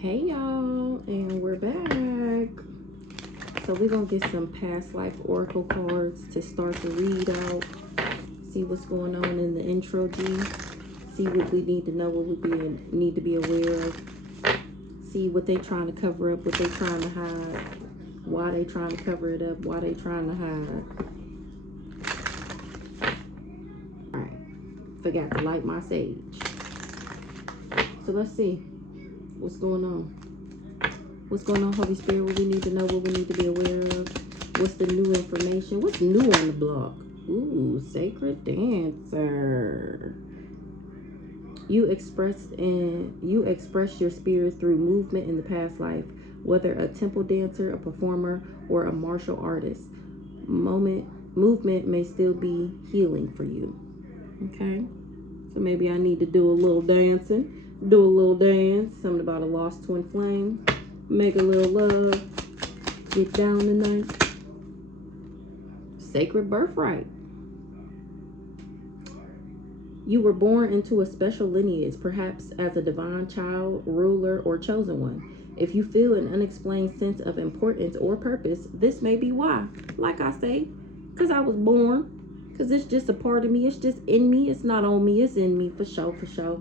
Hey y'all, and we're back. So we're gonna get some past life oracle cards to start to read out. See what's going on in the intro G. See what we need to know, what we need to be aware of. See what they trying to cover up, what they trying to hide. Why they trying to cover it up, why they trying to hide. Alright, forgot to light my sage. So let's see. What's going on? What's going on, Holy Spirit? What we need to know, what we need to be aware of. What's the new information? What's new on the block? Ooh, Sacred Dancer. You expressed your spirit through movement in the past life, whether a temple dancer, a performer, or a martial artist. Movement may still be healing for you. Okay? So maybe I need to do a little dancing. Do a little dance, something about a lost twin flame, make a little love, get down tonight. Sacred birthright. You were born into a special lineage, perhaps as a divine child, ruler, or chosen one. If you feel an unexplained sense of importance or purpose, this may be why. Like I say, because I was born, because it's just a part of me, it's just in me, it's not on me, it's in me, for sure, for sure.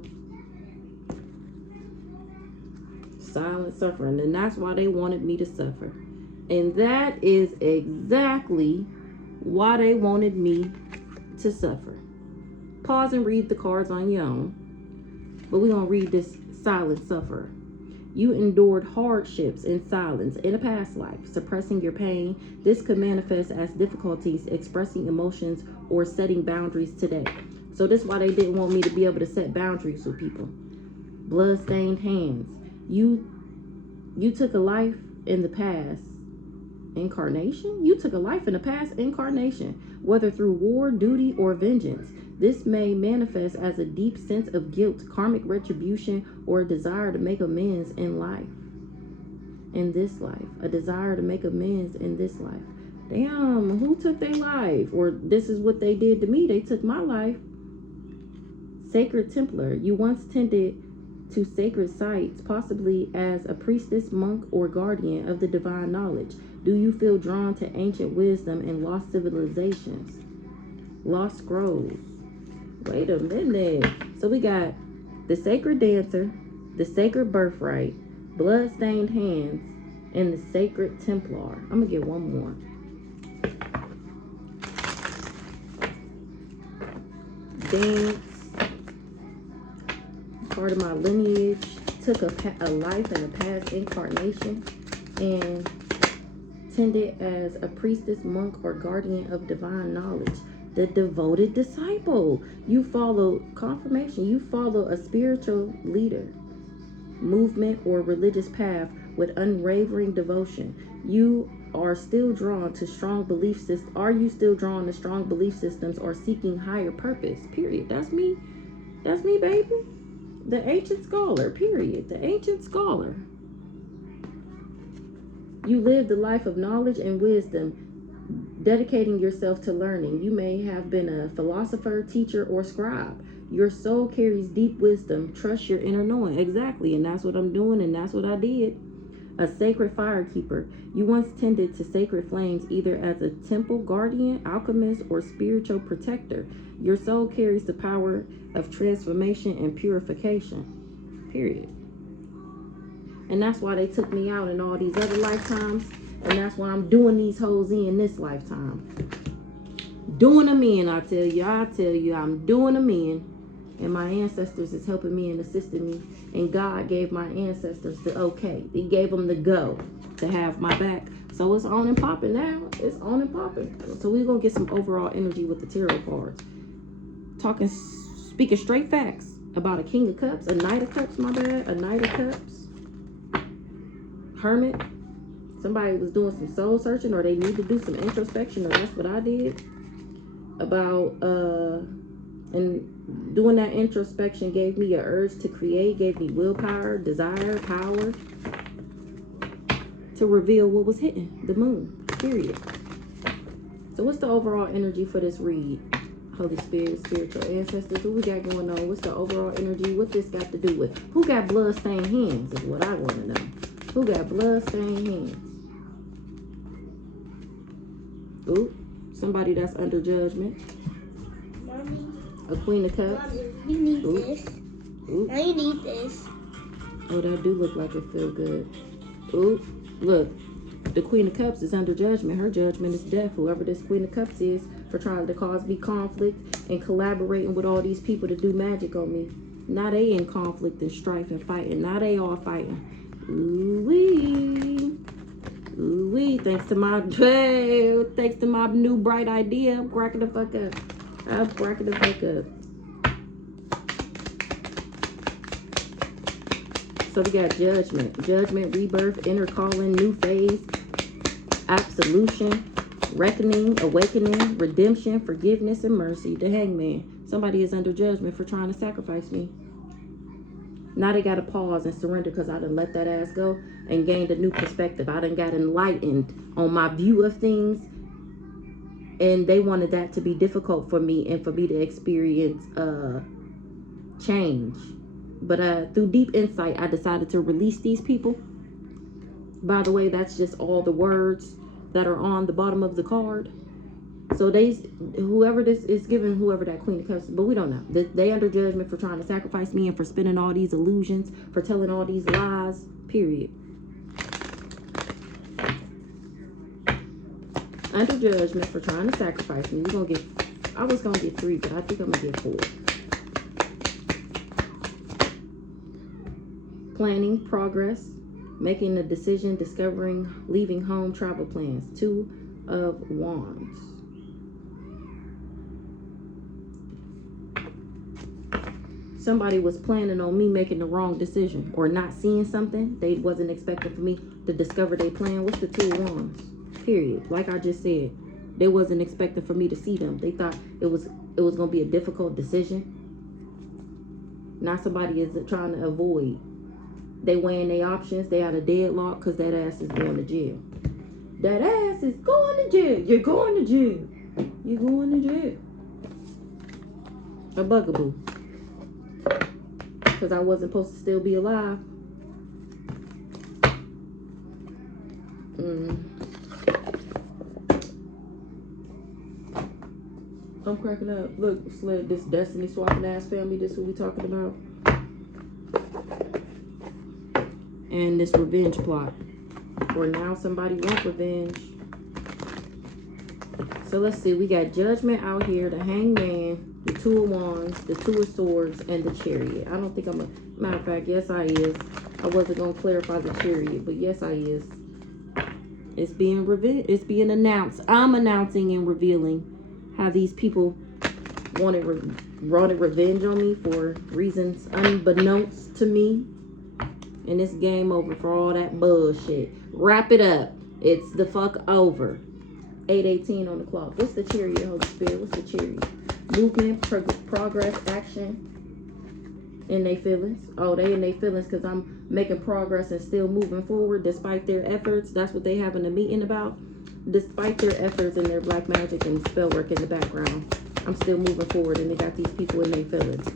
Silent suffering, and that's why they wanted me to suffer, and that is exactly why they wanted me to suffer. Pause and read the cards on your own, but we're gonna read this silent sufferer. You endured hardships in silence in a past life, suppressing your pain. This could manifest as difficulties expressing emotions or setting boundaries today. So this is why they didn't want me to be able to set boundaries with people. Blood-stained hands. You took a life in the past incarnation. You took a life in the past incarnation, whether through war, duty, or vengeance. This may manifest as a deep sense of guilt, karmic retribution, or a desire to make amends in life. In this life, a desire to make amends in this life. Damn, who took their life? Or this is what they did to me. They took my life. Sacred Templar. You once tended to sacred sites, possibly as a priestess, monk, or guardian of the divine knowledge. Do you feel drawn to ancient wisdom and lost civilizations? Lost scrolls. Wait a minute. So we got the Sacred Dancer, the Sacred Birthright, Blood-Stained Hands, and the Sacred Templar. I'm going to get one more. Dance. Part of my lineage, took a life in a past incarnation and tended as a priestess, monk, or guardian of divine knowledge. The devoted disciple. You follow confirmation. You follow a spiritual leader, movement, or religious path with unwavering devotion. You are still drawn to strong belief systems. Are you still drawn to strong belief systems or seeking higher purpose? Period. That's me. That's me, baby. The ancient scholar, period. The ancient scholar. You lived a life of knowledge and wisdom, dedicating yourself to learning. You may have been a philosopher, teacher, or scribe. Your soul carries deep wisdom. Trust your inner knowing. Exactly, and that's what I'm doing, and that's what I did. A sacred firekeeper. You once tended to sacred flames, either as a temple guardian, alchemist, or spiritual protector. Your soul carries the power of transformation and purification. Period. And that's why they took me out in all these other lifetimes. And that's why I'm doing these hoes in this lifetime. Doing them in, I tell you, I'm doing them in. And my ancestors is helping me and assisting me. And God gave my ancestors the okay. He gave them the go to have my back. So it's on and popping now. It's on and popping. So we're going to get some overall energy with the tarot cards. Speaking straight facts about a King of Cups, a Knight of Cups, my bad. A Knight of Cups. Hermit. Somebody was doing some soul searching, or they need to do some introspection, or that's what I did. And doing that introspection gave me an urge to create, gave me willpower, desire, power to reveal what was hitting the moon, period. So what's the overall energy for this read? Holy Spirit, spiritual ancestors, what we got going on? What's the overall energy? What this got to do with? Who got blood-stained hands is what I want to know. Who got blood-stained hands? Ooh, somebody that's under judgment. Mommy. A Queen of Cups. Mommy, you need this. Ooh. Now you need this. Oh, that do look like it feel good. Ooh, look. The Queen of Cups is under judgment. Her judgment is death. Whoever this Queen of Cups is, for trying to cause me conflict and collaborating with all these people to do magic on me. Now they in conflict and strife and fighting. Now they all fighting. Ooh-wee. Ooh-wee. Thanks to my new bright idea. I'm cracking the fuck up. I'm cracking the fuck up. So we got judgment. Judgment, rebirth, inner calling, new phase, absolution, reckoning, awakening, redemption, forgiveness, and mercy. The Hangman. Somebody is under judgment for trying to sacrifice me. Now they got to pause and surrender because I done let that ass go and gained a new perspective. I done got enlightened on my view of things. And they wanted that to be difficult for me and for me to experience change. But through deep insight, I decided to release these people. By the way, that's just all the words that are on the bottom of the card. So whoever this is giving, whoever that Queen of Cups, but we don't know. They under judgment for trying to sacrifice me and for spinning all these illusions, for telling all these lies, period. Under judgment for trying to sacrifice me. I was going to get 3, but I think I'm going to get 4. Planning, progress, making a decision, discovering, leaving home, travel plans. 2 of Wands. Somebody was planning on me making the wrong decision or not seeing something they wasn't expecting for me to discover their plan. What's the 2 of Wands? Period. Like I just said, they wasn't expecting for me to see them. They thought it was going to be a difficult decision. Now somebody is trying to avoid. They weighing their options. They out of deadlock because that ass is going to jail. That ass is going to jail. You're going to jail. You're going to jail. A bugaboo. Because I wasn't supposed to still be alive. I'm cracking up. Look, Slim, this destiny swapping ass family, this is what we talking about. And this revenge plot. Or now somebody wants revenge. So let's see. We got judgment out here, the Hangman, the 2 of Wands, the 2 of Swords, and the Chariot. I don't think I'm a... Matter of fact, yes I is. I wasn't going to clarify the Chariot, but yes I is. It's being announced. I'm announcing and revealing how these people wanted revenge on me for reasons unbeknownst to me. And it's game over for all that bullshit. Wrap it up. It's the fuck over. 8:18 on the clock. What's the Chariot, Holy Spirit? What's the Chariot? Movement, progress, action. In their feelings. Oh, they in their feelings because I'm making progress and still moving forward despite their efforts. That's what they having a meeting about. Despite their efforts and their black magic and spell work in the background, I'm still moving forward, and they got these people in their feelings.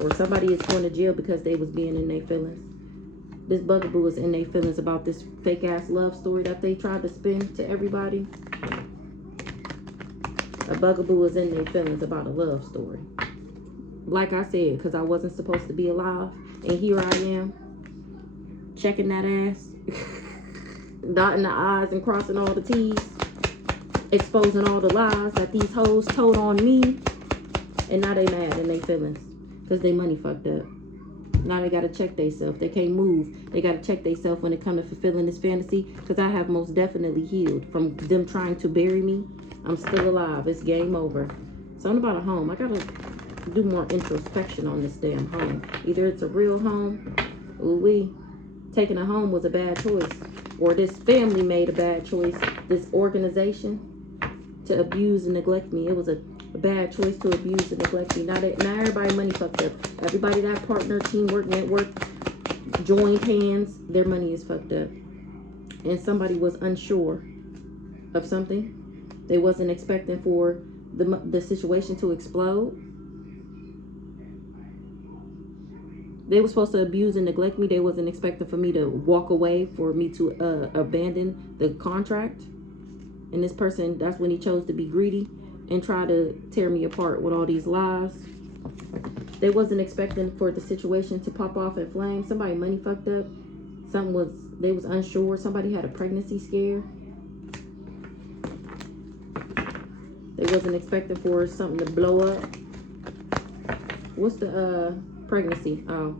Or somebody is going to jail because they was being in their feelings. This bugaboo is in their feelings about this fake ass love story that they tried to spin to everybody. A bugaboo is in their feelings about a love story. Like I said, because I wasn't supposed to be alive, and here I am, checking that ass. Dotting the I's and crossing all the T's, exposing all the lies that these hoes told on me, and now they mad and they feelings because they money fucked up. Now they gotta check theyself. They can't move. They gotta check theyself when it comes to fulfilling this fantasy, because I have most definitely healed from them trying to bury me. I'm still alive. It's game over. Something about a home. I gotta do more introspection on this damn home. Either it's a real home, ooh-wee, taking a home was a bad choice. Or this family made a bad choice, this organization, to abuse and neglect me. It was a bad choice to abuse and neglect me. Now everybody money fucked up. Everybody that partner, teamwork, network, joined hands, their money is fucked up. And somebody was unsure of something. They wasn't expecting for the situation to explode. They were supposed to abuse and neglect me. They wasn't expecting for me to walk away, for me to abandon the contract. And this person, that's when he chose to be greedy and try to tear me apart with all these lies. They wasn't expecting for the situation to pop off in flames. Somebody money fucked up. They was unsure. Somebody had a pregnancy scare. They wasn't expecting for something to blow up. What's the pregnancy? Oh,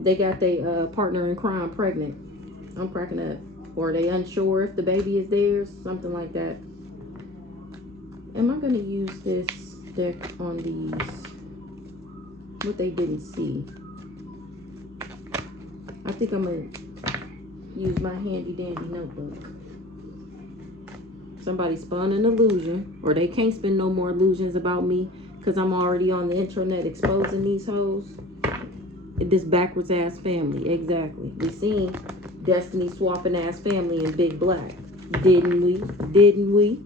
they got their partner in crime pregnant. I'm cracking up. Or they unsure if the baby is theirs, something like that. Am I going to use this deck on these? What they didn't see. I think I'm going to use my handy dandy notebook. Somebody spun an illusion, or they can't spin no more illusions about me because I'm already on the intranet exposing these hoes. This backwards ass family, exactly. We seen Destiny swapping ass family in Big Black, didn't we? Didn't we?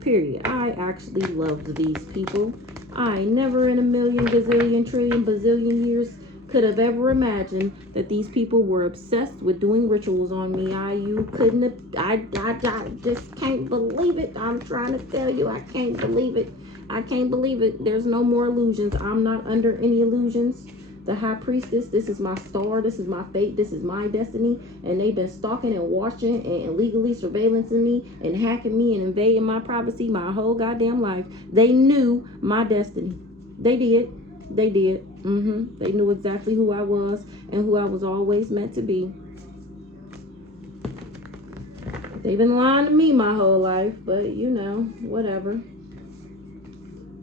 Period. I actually loved these people. I never in a million, gazillion, trillion, bazillion years could have ever imagined that these people were obsessed with doing rituals on me. I just can't believe it. I'm trying to tell you, I can't believe it. I can't believe it. There's no more illusions. I'm not under any illusions. The high priestess, this is my star, this is my fate, this is my destiny, and they've been stalking and watching and illegally surveillancing me and hacking me and invading my privacy my whole goddamn life. They knew my destiny. They did. They did. They knew exactly who I was and who I was always meant to be. They've been lying to me my whole life, but you know, whatever.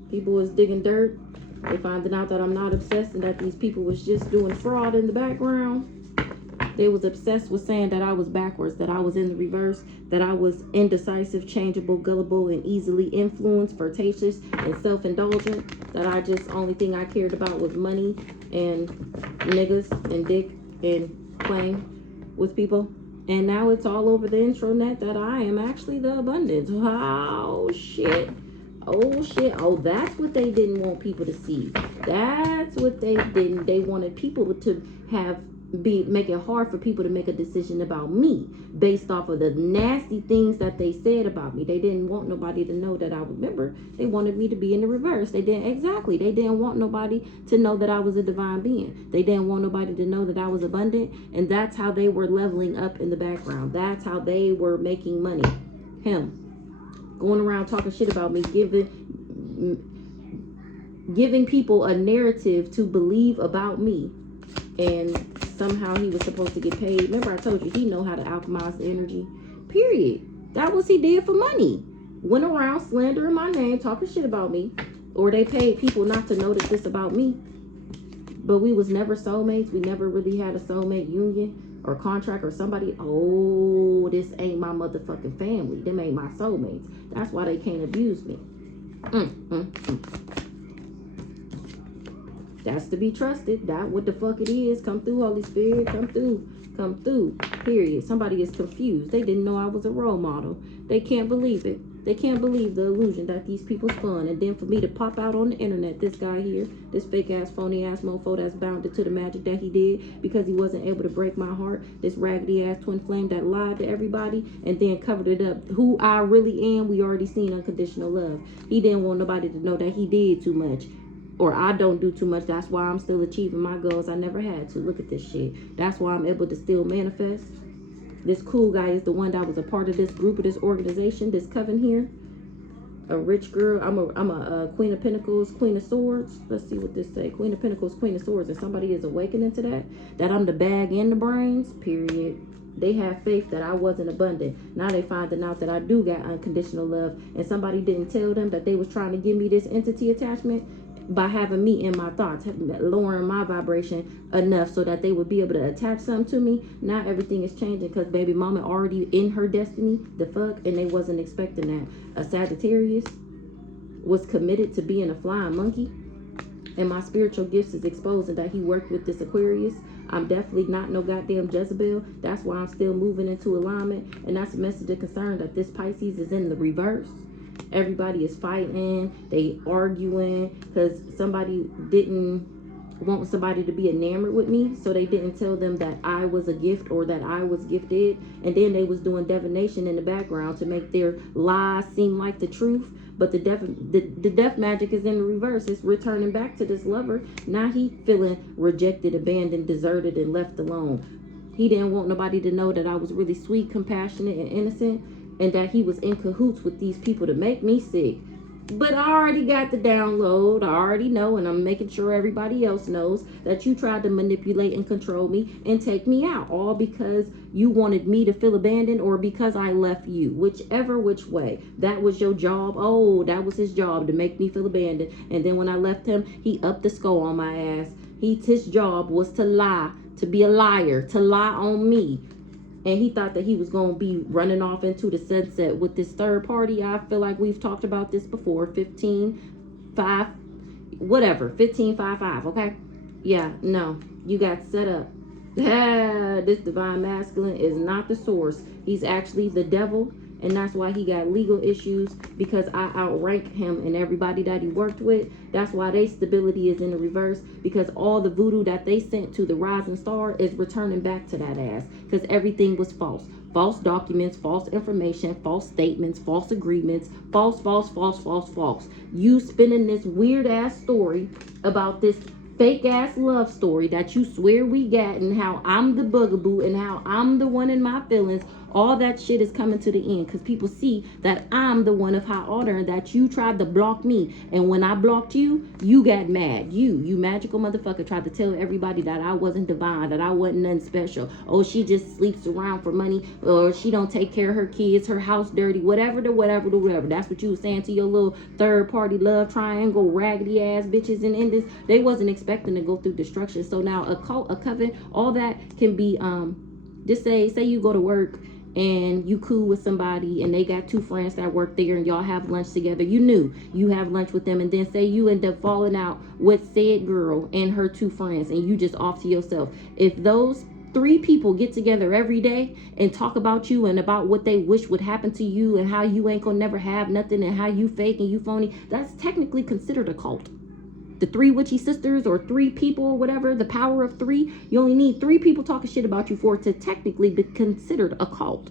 People was digging dirt. They finding out that I'm not obsessed and that these people was just doing fraud in the background. They was obsessed with saying that I was backwards, that I was in the reverse, that I was indecisive, changeable, gullible, and easily influenced, flirtatious, and self-indulgent. That I just, only thing I cared about was money and niggas and dick and playing with people. And now it's all over the intranet that I am actually the abundance. Oh, shit. Oh shit. Oh, that's what they didn't want people to see. That's what they didn't. They wanted people to make it hard for people to make a decision about me based off of the nasty things that they said about me. They didn't want nobody to know that I remember. They wanted me to be in the reverse. They didn't want nobody to know that I was a divine being. They didn't want nobody to know that I was abundant. And that's how they were leveling up in the background. That's how they were making money. Him going around talking shit about me, giving people a narrative to believe about me, and somehow he was supposed to get paid. Remember I told you he know how to alchemize the energy. Period. That was he did for money. Went around slandering my name, talking shit about me, or they paid people not to notice this about me. But we was never soulmates. We never really had a soulmate union or contract or somebody. Oh, this ain't my motherfucking family. Them ain't my soulmates. That's why they can't abuse me. That's to be trusted. That what the fuck it is. Come through, Holy Spirit. Come through. Come through. Period. Somebody is confused. They didn't know I was a role model. They can't believe it. They can't believe the illusion that these people spun. And then for me to pop out on the internet, this guy here, this fake ass, phony ass mofo that's bounded to the magic that he did because he wasn't able to break my heart. This raggedy ass twin flame that lied to everybody and then covered it up. Who I really am, we already seen unconditional love. He didn't want nobody to know that he did too much. Or I don't do too much. That's why I'm still achieving my goals. I never had to. Look at this shit. That's why I'm able to still manifest. This cool guy is the one that was a part of this group, of this organization, this coven here. A rich girl. I'm a Queen of Pentacles, Queen of Swords. Let's see what this say. Queen of Pentacles, Queen of Swords. And somebody is awakening to that. That I'm the bag and the brains. Period. They have faith that I wasn't abundant. Now they finding out that I do got unconditional love. And somebody didn't tell them that they was trying to give me this entity attachment by having me in my thoughts, lowering my vibration enough so that they would be able to attach something to me. Now everything is changing because baby mama already in her destiny, the fuck, and they wasn't expecting that. A Sagittarius was committed to being a flying monkey, and my spiritual gifts is exposing that he worked with this Aquarius. I'm definitely not no goddamn Jezebel. That's why I'm still moving into alignment, and that's a message of concern that this Pisces is in the reverse. Everybody is fighting, they arguing because somebody didn't want somebody to be enamored with me, so they didn't tell them that I was a gift or that I was gifted, and then they was doing divination in the background to make their lies seem like the truth. But the death magic is in the reverse. It's returning back to this lover. Now he feeling rejected, abandoned, deserted, and left alone. He didn't want nobody to know that I was really sweet, compassionate, and innocent, and that he was in cahoots with these people to make me sick. But I already got the download. I already know, and I'm making sure everybody else knows that you tried to manipulate and control me and take me out, all because you wanted me to feel abandoned or because I left you. Whichever which way. That was your job. Oh, that was his job, to make me feel abandoned. And then when I left him, he upped the score on my ass. His job was to lie, to be a liar, to lie on me. And he thought that he was going to be running off into the sunset with this third party. I feel like we've talked about this before. 15-5, whatever. 15-5-5, okay? Yeah, no. You got set up. This divine masculine is not the source. He's actually the devil. And that's why he got legal issues, because I outrank him and everybody that he worked with. That's why their stability is in the reverse, because all the voodoo that they sent to the rising star is returning back to that ass, because everything was false. False documents, false information, false statements, false agreements, false. You spinning this weird ass story about this fake ass love story that you swear we got, and how I'm the bugaboo and how I'm the one in my feelings. All that shit is coming to the end because people see that I'm the one of high order and that you tried to block me. And when I blocked you, you got mad. You magical motherfucker tried to tell everybody that I wasn't divine, that I wasn't nothing special. Oh, she just sleeps around for money, or she don't take care of her kids, her house dirty, whatever. That's what you was saying to your little third party love triangle, raggedy ass bitches in this. They wasn't expecting to go through destruction. So now a cult, a coven, all that can be just say you go to work and you cool with somebody and they got two friends that work there and y'all have lunch together. You have lunch with them, and then say you end up falling out with said girl and her two friends and you just off to yourself. If those three people get together every day and talk about you and about what they wish would happen to you and how you ain't gonna never have nothing and how you fake and you phony, that's technically considered a cult. The three witchy sisters, or three people, or whatever, the power of three. You only need three people talking shit about you for it to technically be considered a cult.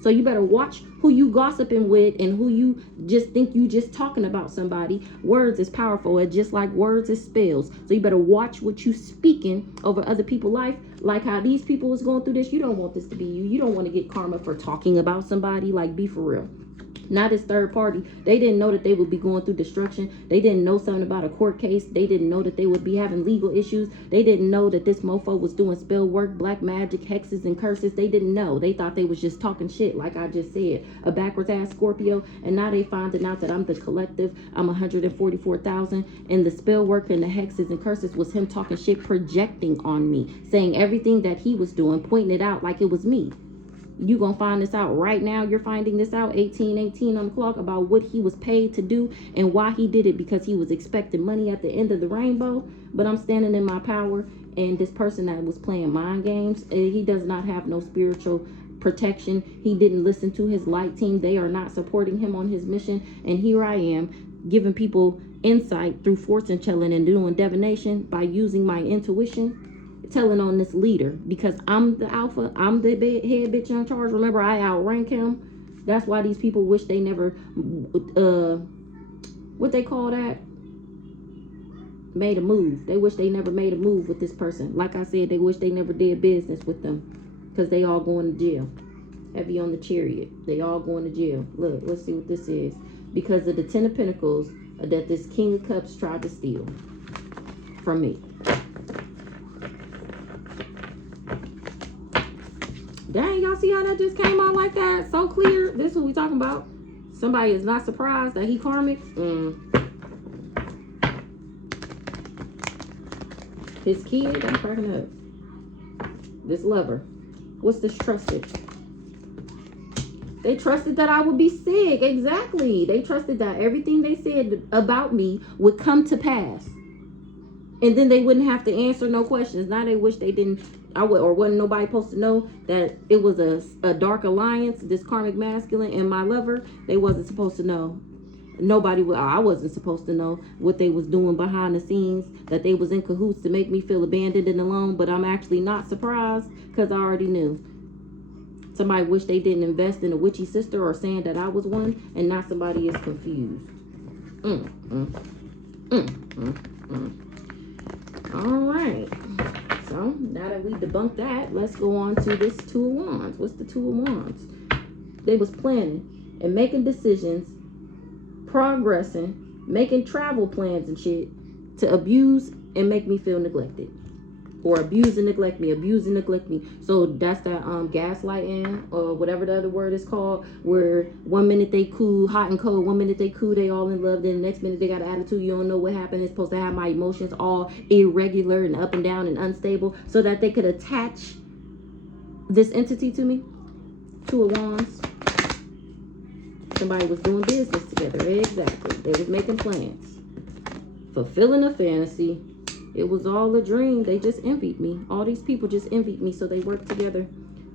So you better watch who you gossiping with and who you just think you just talking about somebody. Words is powerful, and just like words is spells. So you better watch what you speaking over other people's life. Like how these people was going through this. You don't want this to be you. You don't want to get karma for talking about somebody. Like, be for real. Not as third party. They didn't know that they would be going through destruction. They didn't know something about a court case. They didn't know that they would be having legal issues. They didn't know that this mofo was doing spell work, black magic, hexes, and curses. They didn't know. They thought they was just talking shit, like I just said. A backwards ass Scorpio. And now they finding out that I'm the collective. I'm 144,000. And the spell work and the hexes and curses was him talking shit, projecting on me, saying everything that he was doing, pointing it out like it was me. You gonna find this out right now. You're finding this out 18:18 on the clock about what he was paid to do and why he did it, because he was expecting money at the end of the rainbow. But I'm standing in my power, and this person that was playing mind games, he does not have no spiritual protection. He didn't listen to his light team. They are not supporting him on his mission. And here I am giving people insight through fortune telling and doing divination by using my intuition, telling on this leader, because I'm the alpha, I'm the head bitch in charge. Remember, I outrank him. That's why these people wish they never what they call that, made a move. They wish they never made a move with this person. Like I said, they wish they never did business with them, because they all going to jail. Heavy on the chariot. They all going to jail. Look, let's see what this is. Because of the 10 of Pentacles that this King of Cups tried to steal from me. Dang, y'all see how that just came out like that? So clear. This is what we talking about. Somebody is not surprised that he karmic. His kid, I'm cracking up. This lover. What's this trusted? They trusted that I would be sick. Exactly. They trusted that everything they said about me would come to pass. And then they wouldn't have to answer no questions. Now they wish they didn't, or wasn't nobody supposed to know that it was a dark alliance, this karmic masculine and my lover. They wasn't supposed to know. I wasn't supposed to know what they was doing behind the scenes, that they was in cahoots to make me feel abandoned and alone. But I'm actually not surprised, because I already knew. Somebody wish they didn't invest in a witchy sister, or saying that I was one, and now somebody is confused. All right. So now that we debunked that, let's go on to this Two of Wands. What's the Two of Wands? They was planning and making decisions, progressing, making travel plans and shit to abuse and make me feel neglected. Or abuse and neglect me, abuse and neglect me. So that's that gaslighting, or whatever the other word is called, where 1 minute they cool, hot and cold, 1 minute they cool, they all in love, then the next minute they got an attitude, you don't know what happened. It's supposed to have my emotions all irregular and up and down and unstable, so that they could attach this entity to me. Two of Wands. Somebody was doing business together. Exactly. They was making plans, fulfilling a fantasy. It was all a dream. They just envied me. All these people just envied me, so they worked together.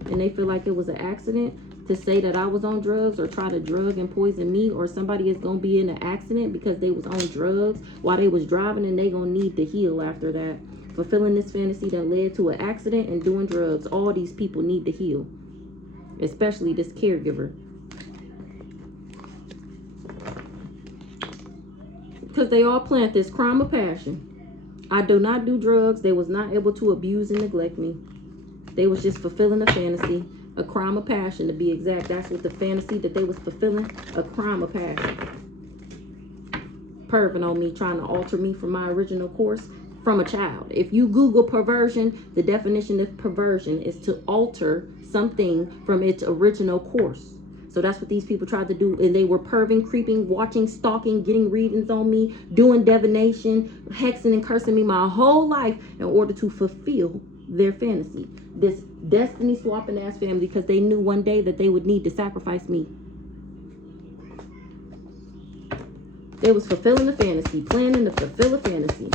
And they feel like it was an accident to say that I was on drugs, or try to drug and poison me, or somebody is going to be in an accident because they was on drugs while they was driving, and they going to need to heal after that. Fulfilling this fantasy that led to an accident and doing drugs. All these people need to heal, especially this caregiver. Because they all plant this crime of passion. I do not do drugs. They was not able to abuse and neglect me. They was just fulfilling a fantasy, a crime of passion to be exact. That's what the fantasy that they was fulfilling, a crime of passion. Perving on me, trying to alter me from my original course from a child. If you Google perversion, the definition of perversion is to alter something from its original course. So that's what these people tried to do. And they were perving, creeping, watching, stalking, getting readings on me, doing divination, hexing and cursing me my whole life in order to fulfill their fantasy. This destiny swapping ass family, because they knew one day that they would need to sacrifice me. They was fulfilling a fantasy, planning to fulfill a fantasy.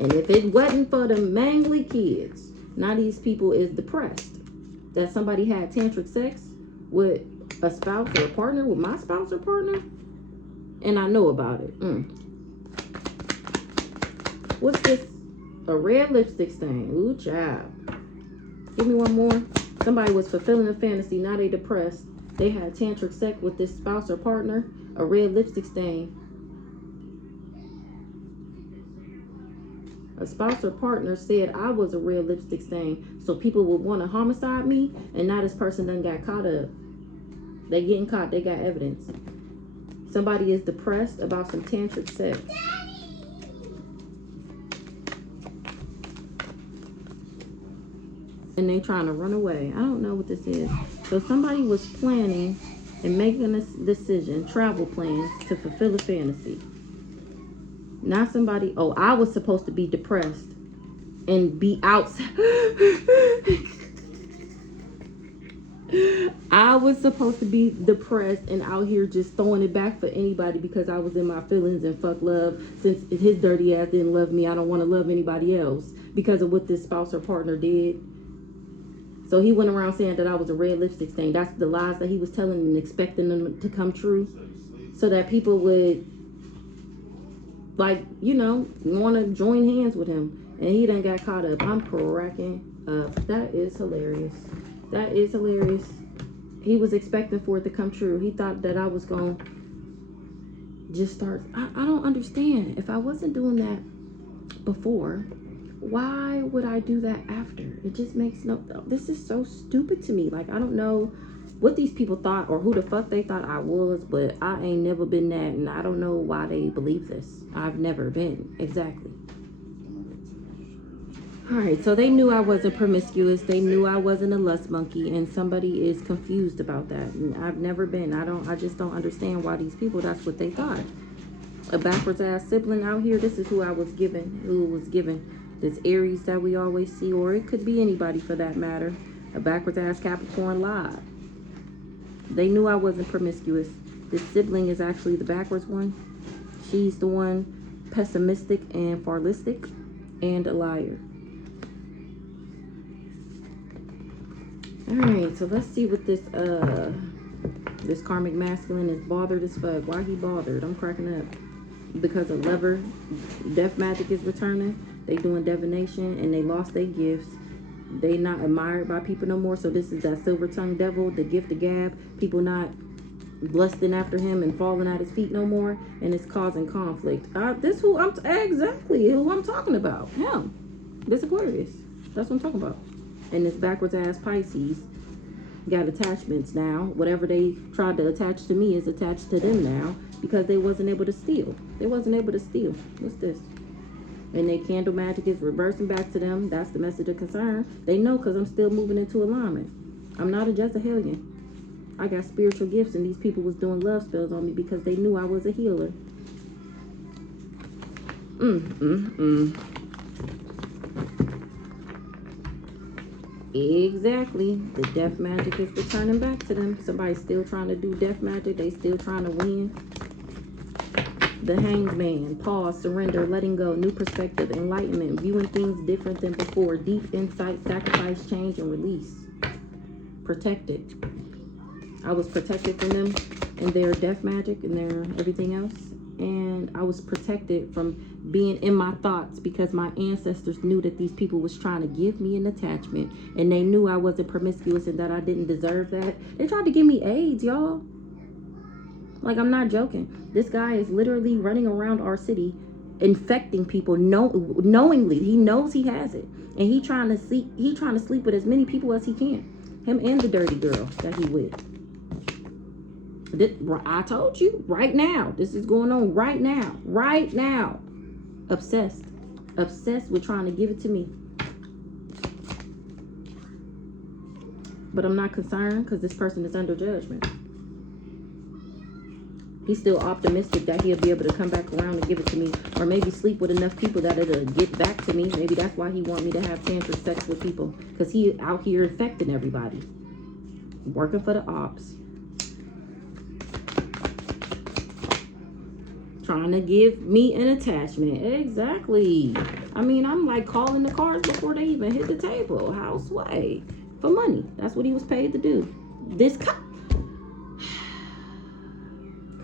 And if it wasn't for the mangly kids, now these people is depressed that somebody had tantric sex with a spouse or a partner, with my spouse or partner, and I know about it. What's this? A red lipstick stain. Ooh, child. Give me one more. Somebody was fulfilling a fantasy, now they depressed. They had tantric sex with this spouse or partner, a red lipstick stain. A spouse or partner said I was a red lipstick stain, so people would want to homicide me, and now this person done got caught up. They getting caught, they got evidence. Somebody is depressed about some tantric sex. And they trying to run away. I don't know what this is. So somebody was planning and making a decision, travel plans to fulfill a fantasy. Not somebody, oh, I was supposed to be depressed and be outside. I was supposed to be depressed and out here just throwing it back for anybody because I was in my feelings and fuck love. Since his dirty ass didn't love me, I don't want to love anybody else because of what this spouse or partner did. So he went around saying that I was a red lipstick stain. That's the lies that he was telling and expecting them to come true, so that people would, like, you know, want to join hands with him. And he done got caught up. I'm cracking up. That is hilarious. That is hilarious. He was expecting for it to come true. He thought that I was going to just start. I don't understand. If I wasn't doing that before, why would I do that after? It just makes no. This is so stupid to me. Like, I don't know what these people thought or who the fuck they thought I was, but I ain't never been that, and I don't know why they believe this. I've never been. Exactly. Alright, so they knew I wasn't promiscuous. They knew I wasn't a lust monkey, and somebody is confused about that. And I've never been. I just don't understand why these people, that's what they thought. A backwards ass sibling out here, this is who I was given. Who was given. This Aries that we always see, or it could be anybody for that matter. A backwards ass Capricorn lied. They knew I wasn't promiscuous. This sibling is actually the backwards one. She's the one pessimistic and fatalistic and a liar. Alright, so let's see what this This karmic masculine is bothered as fuck. Why he bothered? I'm cracking up. Because a lover, death magic is returning. They doing divination and they lost their gifts. They not admired by people no more. So this is that silver tongue devil, the gift of gab. People not lusting after him and falling at his feet no more, and it's causing conflict. This who I'm exactly who I'm talking about. Him. This Aquarius. That's what I'm talking about. And this backwards ass Pisces got attachments now. Whatever they tried to attach to me is attached to them now because they wasn't able to steal. They wasn't able to steal. What's this? And they candle magic is reversing back to them. That's the message of concern. They know because I'm still moving into alignment. I'm not a Jezebelian. I got spiritual gifts and these people was doing love spells on me because they knew I was a healer. Exactly. The death magic is returning back to them. Somebody's still trying to do death magic. They still trying to win. The Hanged Man. Pause, surrender, letting go, new perspective, enlightenment, viewing things different than before, deep insight, sacrifice, change, and release. Protected. I was protected from them and their death magic and their everything else. And I was protected from being in my thoughts because my ancestors knew that these people was trying to give me an attachment. And they knew I wasn't promiscuous and that I didn't deserve that. They tried to give me AIDS, y'all. Like, I'm not joking. This guy is literally running around our city infecting people knowingly. He knows he has it. And he trying to sleep with as many people as he can. Him and the dirty girl that he with. I told you, right now. This is going on right now. Right now. Obsessed. Obsessed with trying to give it to me. But I'm not concerned because this person is under judgment. He's still optimistic that he'll be able to come back around and give it to me. Or maybe sleep with enough people that it'll get back to me. Maybe that's why he want me to have tantric sex with people. Because he out here infecting everybody. Working for the ops. Trying to give me an attachment. Exactly. I mean, I'm like calling the cards before they even hit the table. Houseway. For money. That's what he was paid to do.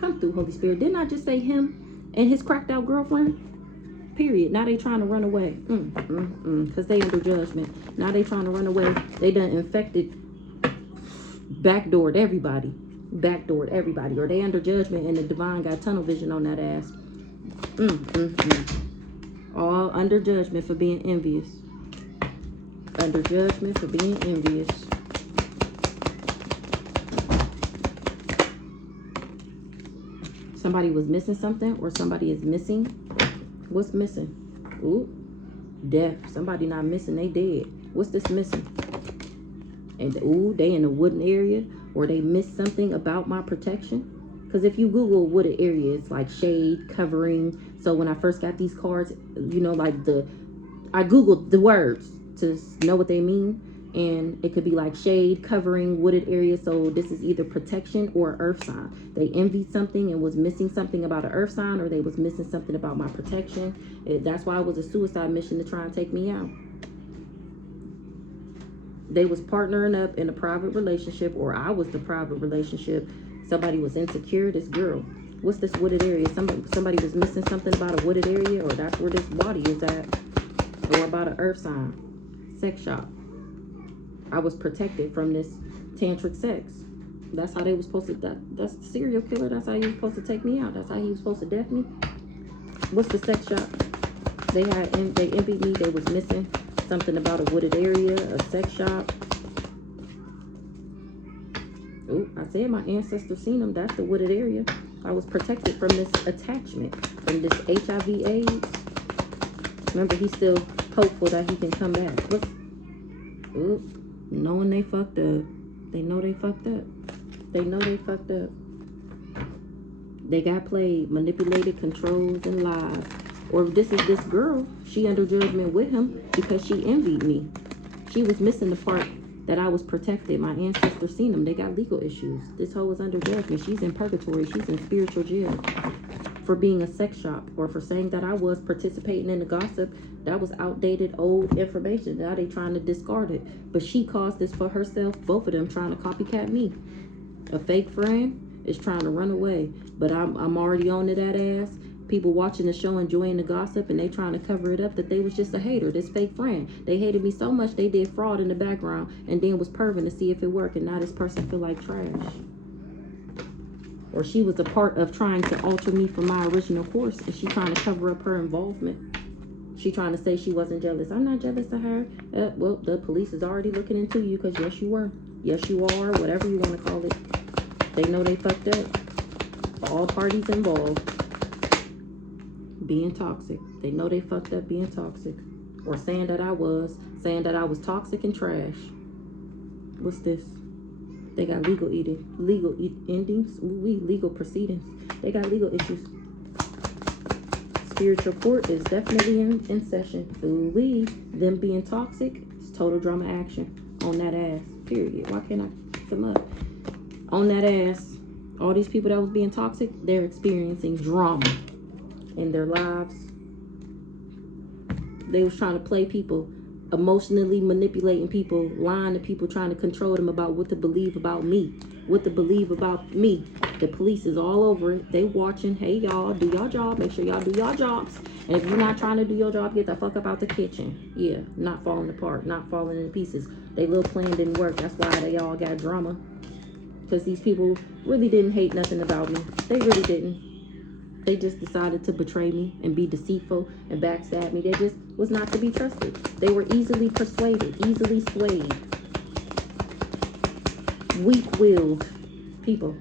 Come through, Holy Spirit. Didn't I just say him and his cracked out girlfriend? Period. Now they trying to run away. Because they under judgment. Now they trying to run away. They done infected, backdoored everybody. Backdoored everybody. Or they under judgment and the divine got tunnel vision on that ass. All under judgment for being envious. Under judgment for being envious. Somebody was missing something or somebody is missing. What's missing? Ooh, death. Somebody not missing, they dead. What's this missing? And ooh, they in the wooden area or they missed something about my protection. Because if you Google wooded area, it's like shade, covering. So when I first got these cards, you know, like I Googled the words to know what they mean. And it could be like shade, covering, wooded area. So this is either protection or earth sign. They envied something and was missing something about an earth sign, or they was missing something about my protection. That's why it was a suicide mission to try and take me out. They was partnering up in a private relationship, or I was the private relationship. Somebody was insecure. This girl. What's this wooded area? Somebody was missing something about a wooded area, or that's where this body is at. Or about an earth sign. Sex shop. I was protected from this tantric sex. That's how they was supposed to, that's the serial killer. That's how he was supposed to take me out. That's how he was supposed to death me. What's the sex shop? They envied me. They was missing something about a wooded area, a sex shop. Oh, I said my ancestors seen them. That's the wooded area. I was protected from this attachment, from this HIV/AIDS. Remember, he's still hopeful that he can come back. What's, ooh. Knowing they fucked up. They know they fucked up. They know they fucked up. They got played, manipulated, controlled, and lied. Or this is this girl. She under judgment with him because she envied me. She was missing the part that I was protected. My ancestors seen them. They got legal issues. This hoe is under judgment. She's in purgatory. She's in spiritual jail for being a sex shop, or for saying that I was participating in the gossip. That was outdated, old information. Now they trying to discard it. But she caused this for herself. Both of them trying to copycat me. A fake friend is trying to run away, but I'm already on to that ass. People watching the show, enjoying the gossip, and they trying to cover it up that they was just a hater, this fake friend. They hated me so much they did fraud in the background and then was perving to see if it worked, and now this person feel like trash. Or she was a part of trying to alter me from my original course, and she trying to cover up her involvement. She trying to say she wasn't jealous. I'm not jealous of her. Well, the police is already looking into you, because yes, you were. Yes, you are. Whatever you want to call it. They know they fucked up. All parties involved. Being toxic. They know they fucked up being toxic. Or saying that I was. Saying that I was toxic and trash. What's this? They got legal endings. Legal proceedings. They got legal issues. Spiritual court is definitely in session. Ooh-wee. Them being toxic is total drama action on that ass. Period. Why can't I pick them up? On that ass. All these people that was being toxic, they're experiencing drama in their lives. They was trying to play people, emotionally manipulating people, lying to people, trying to control them about what to believe about me. What to believe about me. The police is all over it. They watching. Hey, y'all, do y'all job. Make sure y'all do y'all jobs. And if you're not trying to do your job, get the fuck up out the kitchen. Yeah, not falling apart, not falling in pieces. They little plan didn't work. That's why they all got drama. Because these people really didn't hate nothing about me. They really didn't. They just decided to betray me and be deceitful and backstab me. They just was not to be trusted. They were easily persuaded, easily swayed. Weak-willed people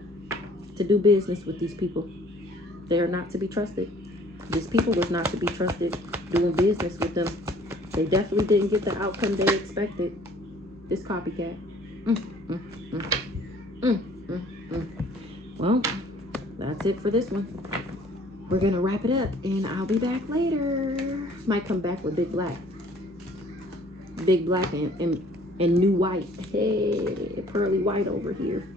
to do business with these people. They are not to be trusted. These people was not to be trusted doing business with them. They definitely didn't get the outcome they expected. This copycat. Well, that's it for this one. We're gonna wrap it up, and I'll be back later. Might come back with Big Black and new white. Hey, pearly white over here.